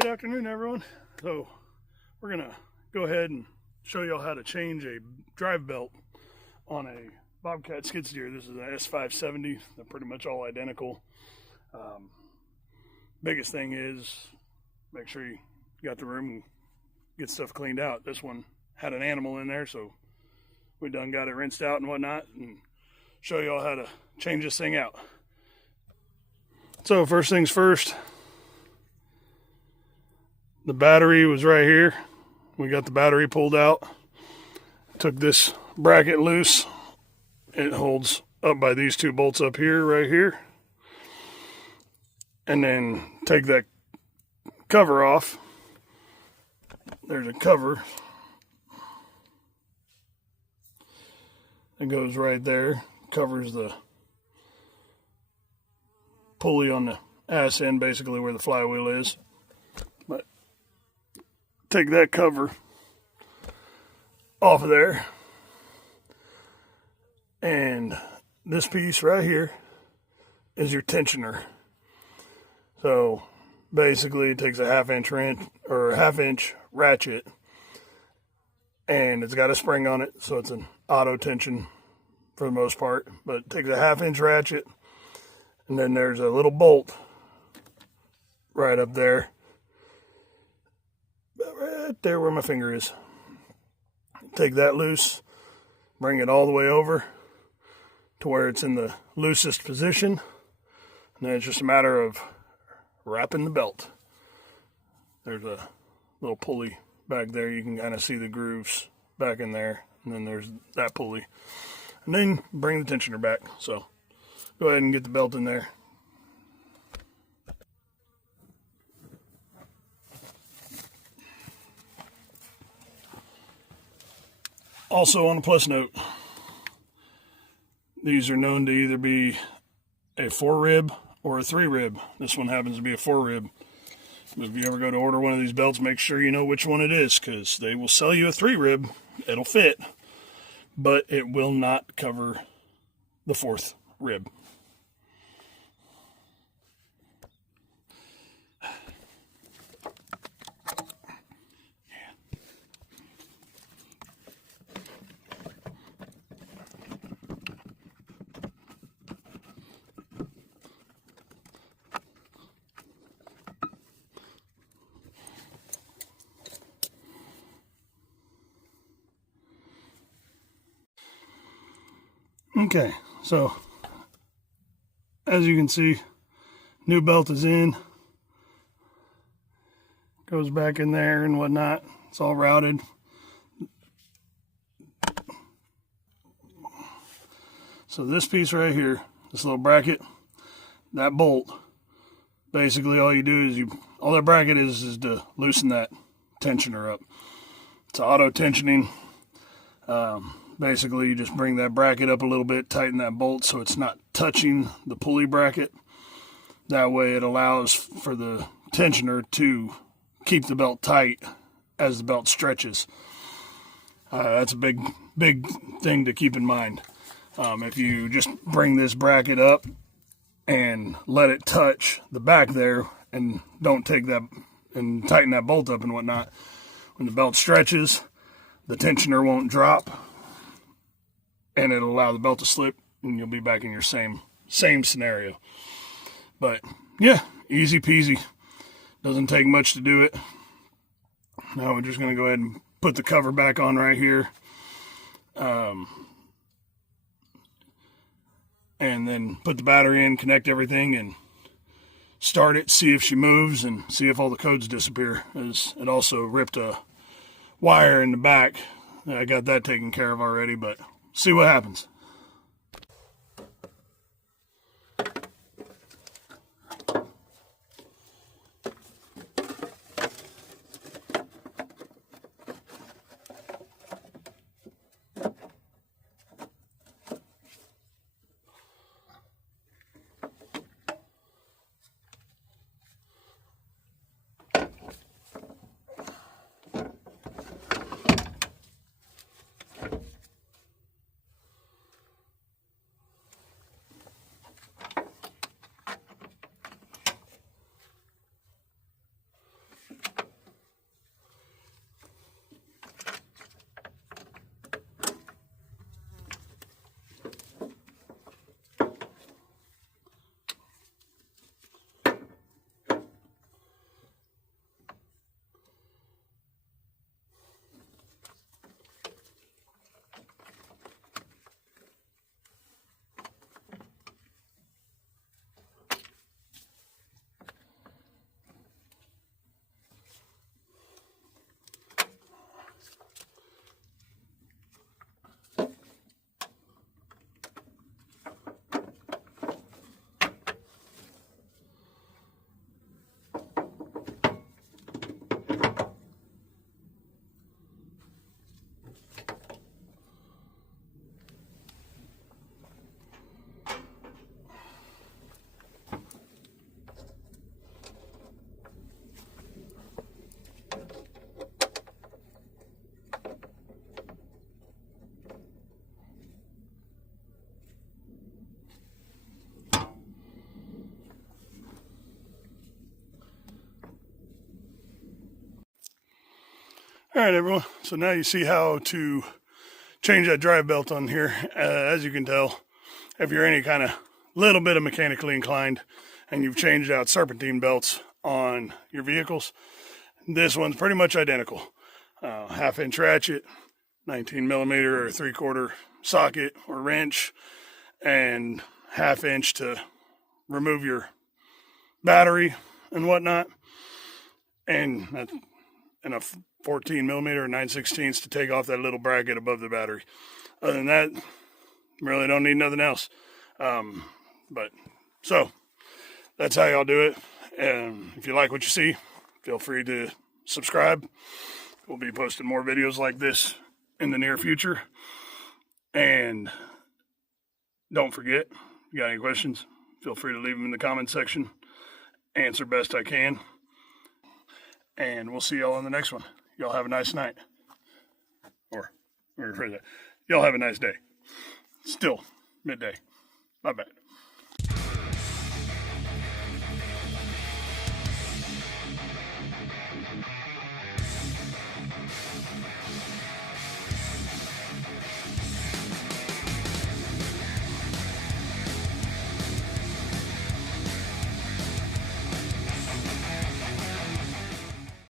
Good afternoon, everyone. So we're gonna go ahead and show y'all how to change a drive belt on a Bobcat skid steer. This is an S570. They're pretty much all identical. Biggest thing is make sure you got the room and get stuff cleaned out. This one had an animal in there, so we done got it rinsed out and whatnot, and show y'all how to change this thing out. So first things first, the battery was right here. We got the battery pulled out. Took this bracket loose. It holds up by these two bolts up here, right here. And then take that cover off. There's a cover. It goes right there. Covers the pulley on the ass end, basically where the flywheel is. But take that cover off of there, and this piece right here is your tensioner. So basically it takes a half inch ratchet, and it's got a spring on it, so it's an auto tension for the most part, but it takes a half inch ratchet, and then there's a little bolt right up there, right there where my finger is. Take that loose, bring it all the way over to where it's in the loosest position, and then it's just a matter of wrapping the belt. There's a little pulley back there. You can kind of see the grooves back in there, and then there's that pulley, and then bring the tensioner back. So go ahead and get the belt in there. Also, on a plus note, these are known to either be a 4-rib or a 3-rib. This one happens to be a 4-rib. But if you ever go to order one of these belts, make sure you know which one it is, because they will sell you a 3-rib. It'll fit, but it will not cover the 4th rib. Okay, so as you can see, new belt is in, goes back in there and whatnot. It's all routed. So this piece right here, this little bracket, that bolt, basically all you do is all that bracket is to loosen that tensioner up. It's auto tensioning. Basically, you just bring that bracket up a little bit, tighten that bolt so it's not touching the pulley bracket. That way it allows for the tensioner to keep the belt tight as the belt stretches. That's a big thing to keep in mind. If you just bring this bracket up and let it touch the back there and don't take that and tighten that bolt up and whatnot, when the belt stretches, the tensioner won't drop, and it'll allow the belt to slip, and you'll be back in your same scenario. But yeah, easy peasy. Doesn't take much to do it. Now we're just going to go ahead and put the cover back on right here. And then put the battery in, connect everything, and start it, see if she moves, and see if all the codes disappear. It also ripped a wire in the back. I got that taken care of already, but see what happens. All right, everyone. So now you see how to change that drive belt on here. As you can tell, if you're any kind of little bit of mechanically inclined and you've changed out serpentine belts on your vehicles, this one's pretty much identical. 1/2-inch ratchet, 19mm or 3/4 socket or wrench, and 1/2-inch to remove your battery and whatnot, and a 14mm or 9/16 to take off that little bracket above the battery. Other than that, really don't need nothing else. So that's how y'all do it. And if you like what you see, feel free to subscribe. We'll be posting more videos like this in the near future. And don't forget, if you got any questions, feel free to leave them in the comment section. Answer best I can. And we'll see y'all on the next one. Y'all have a nice night. Or rephrase that. Y'all have a nice day. Still midday. My bad.